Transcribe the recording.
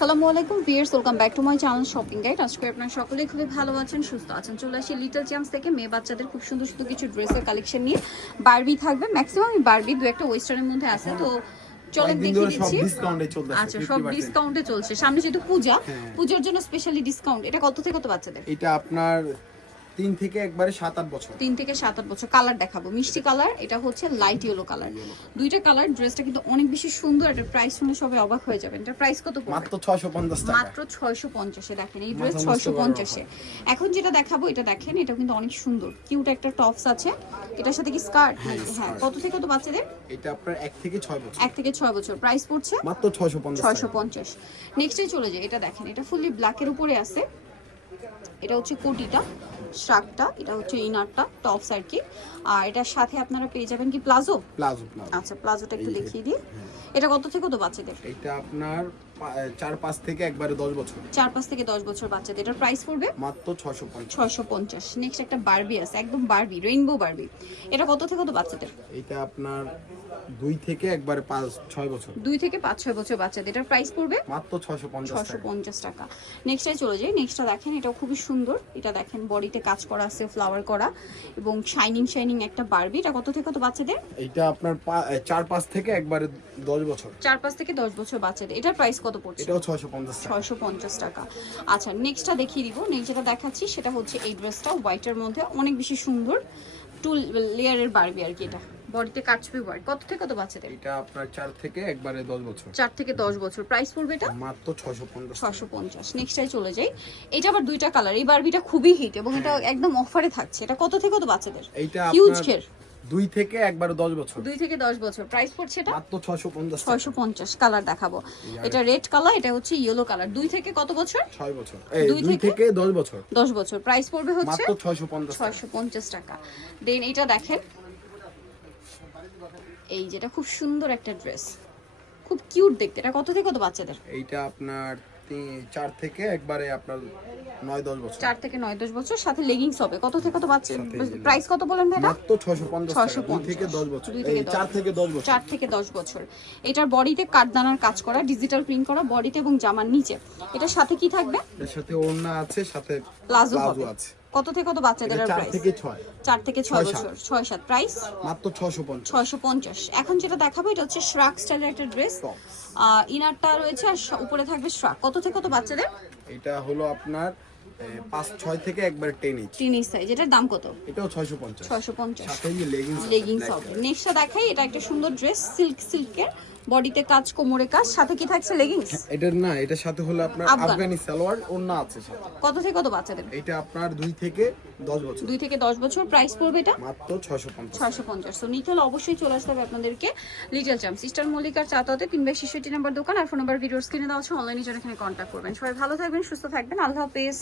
আসসালামু আলাইকুম viewers welcome back to my channel shopping guide. আজকে আপনারা সকলেই খুবই ভালো আছেন সুস্থ আছেন। চলে আসি লিটল চ্যাম্পস থেকে মেয়ে বাচ্চাদের খুব সুন্দর সুন্দর কিছু ড্রেসের কালেকশন নিয়ে। বারবি থাকবে ম্যাক্সিমাম বারবি দু একটা ওয়েস্টার্নের মধ্যে আছে তো চলেন দেখিয়ে দিচ্ছি। আচ্ছা সব ডিসকাউন্টে চলছে। সামনে যেহেতু পূজা হ্যাঁ। পূজার জন্য স্পেশালি ডিসকাউন্ট এটা কত থেকে কত বাচ্চাদের? এটা আপনার তিন থেকে একবারে সাত আট বছর। তিন থেকে সাত আট বছর। কালার দেখাবো। মিষ্টি কালার এটা হচ্ছে লাইট ইয়েলো কালার দুইটা কালার ড্রেসটা কিন্তু অনেক বেশি সুন্দর এটার প্রাইস শুনে সবাই অবাক হয়ে যাবেন। এটার প্রাইস কত মাত্র ছয়শো পঞ্চাশ মাত্র ছয়শো পঞ্চাশে দেখেন এই ড্রেস ছয়শো পঞ্চাশে। এখন যেটা দেখাবো এটা দেখেন এটা কিন্তু অনেক সুন্দর। কিউট একটা টপস আছে। এটার সাথে কি স্কার্ট হ্যাঁ skirt। কত থেকে কত বাচ্চাদের? এটা আপনার এক থেকে ছয় বছর। এক থেকে ছয় বছর। প্রাইস পড়ছে? মাত্র ছয়শো পঞ্চাশ ছয়শো পঞ্চাশ। নেক্সটে চলে যায় এটা দেখেন এটা ফুললি ব্ল্যাকের উপরে আছে। এটা হচ্ছে কোটিটা। শ্রাকটা এটা হচ্ছে ইনারটা টপস আর কি আর এটার সাথে আপনারা পেয়ে যাবেন কি প্লাজো? প্লাজো আচ্ছা প্লাজোটা একটু দেখিয়ে দিই। এটা কত থেকে কত বাচ্চাদের? এটা আপনার চার পাঁচ থেকে একবারে দশ বছর। চার পাঁচ থেকে দশ বছর বাচ্চাদের। এটার প্রাইস পড়বে? মাত্র পঞ্চাশ। ছয়শো পঞ্চাশ। নেক্সট একটা বারবি আছে একদম বারবি রেইনবো বারবি এটা কত থেকে কত বাচ্চাদের? এটা আপনার দুই থেকে একবারে পাঁচ ছয় বছর। দুই থেকে পাঁচ ছয় বছর বাচ্চাদের। এটার প্রাইস পড়বে? মাত্র ছয়শো পঞ্চাশ ছশো পঞ্চাশ টাকা। নেক্সটে চলে যাই। নেক্সটটা দেখেন এটাও খুবই সুন্দর। এটা দেখেন বডিতে কাজ করা আছে ফ্লাওয়ার করা এবং শাইনিং শাইনিং একটা বারবি এটা কত থেকে কত বাচ্চাদের? এটা আপনার চার পাঁচ থেকে একবারে দশ বছর। চার পাঁচ থেকে দশ বছর বাচ্চাদের। এটার প্রাইস কত? পড়ছে? এটাও ছয়শো পঞ্চাশ টাকা। ছয়শো পঞ্চাশ টাকা। আচ্ছা নেক্সটটা দেখিয়ে দিব। নেক্সট যেটা দেখাচ্ছি সেটা হচ্ছে এই ড্রেসটা হোয়াইটের মধ্যে। অনেক বেশি সুন্দর টু লেয়ারের বারবি আর কি এটা। বডিতে কত থেকে কত বাচ্চাদের? এটা আপনার চার থেকে একবারে দশ বছর। চার থেকে দশ বছর। প্রাইস পড়বে এটা? মাত্র ছয়শো পঞ্চাশ ছশো পঞ্চাশ। নেক্সটাই চলে যাই। এটা আবার দুইটা কালার এই বারবিটা খুবই হিট এবং এটা একদম অফারে থাকছে। এটা কত থেকে কত বাচ্চাদের? এইটা হিউজ ঘের দুই থেকে একবারে দশ বছর। দুই থেকে দশ বছর। প্রাইস পড়ছে এটা? মাত্র ছয়শো পঞ্চাশ। ছয়শো পঞ্চাশ কালার দেখাবো। এটা রেড কালার এটা হচ্ছে ইয়েলো কালার দুই থেকে কত বছর? ছয় বছর। দুই থেকে? দশ বছর। দশ বছর। প্রাইস পড়বে হচ্ছে মাত্র ছয়শো পঞ্চাশ। ছয়শো পঞ্চাশ টাকা। দেন এটা দেখেন। এই যেটা খুব সুন্দর একটা ড্রেস খুব কিউট দেখতে। এটা কত থেকে কত বাচ্চাদের? এইটা আপনার তি- চার থেকে একবারে আপনার নয় দশ বছর। চার থেকে নয় দশ বছর সাথে লেগিংস হবে। কত থেকে কত বাচ্চা? প্রাইস কত বলেন ভাইটা মাত্র ছয়শো পঞ্চাশ 650 থেকে দশ বছর। চার থেকে দশ বছর। চার থেকে দশ বছর। এটার বডিতে কাঠদানার কাজ করা ডিজিটাল প্রিন্ট করা বডিতে এবং জামার নিচে। এটার সাথে কি থাকবে? এর সাথে ওড়না আছে সাথে প্লাজো হবে। কত থেকে কত বাচ্চাদের প্রাইস থেকে ছয়। চার থেকে ছয় ছয় বছর। ছয় সাত প্রাইস মাত্র ছশো পঞ্চাশ। ছয়শো পঞ্চাশ। এখন যেটা দেখাবো এটা হচ্ছে শ্রাক স্টাইলের একটা ড্রেস। ইনারটা রয়েছে আর উপরে থাকবে শ্রাক কত থেকে কত বাচ্চাদের? এটা হলো আপনার এ, পাঁচ ছয় থেকে একবারে টেন ইঞ্চ টিনিস সাইজ এটার দাম কত? এটাও ছয়শো পঞ্চাশ। ছয়শো পঞ্চাশ। সাথে লেগিংস লেগিংস হবে। নেক্সটটা দেখাই এটা একটা সুন্দর ড্রেস সিল্ক সিল্কের বডিতে কাজ কোমরে কাজ সাথে কি থাকছে লেগিংস এটার না এটার সাথে হলো আপনার আফগান। সালোয়ার ওড়না আছে সাথে। কত থেকে কত বাচ্চাদের? এটা আপনার দুই থেকে দশ বছর। দুই থেকে দশ বছর প্রাইস পড়বে এটা? মাত্র ছয়শো পঞ্চাশ। ছয়শো পঞ্চাশ। তো নিতে হলে অবশ্যই চলে আসতে হবে আপনাদেরকে লিটল চাম্পস ইস্টার মল্লিকার চাতাতে তিন বাই ছেষট্টি নাম্বার দোকান। আর ফোন নাম্বার ভিডিওর স্ক্রিনে দেওয়া আছে। অনলাইনে জন্য এখানে কন্ট্যাক্ট করবেন। সবাই ভালো থাকবেন সুস্থ থাকবেন। আল্লাহ হাফেজ।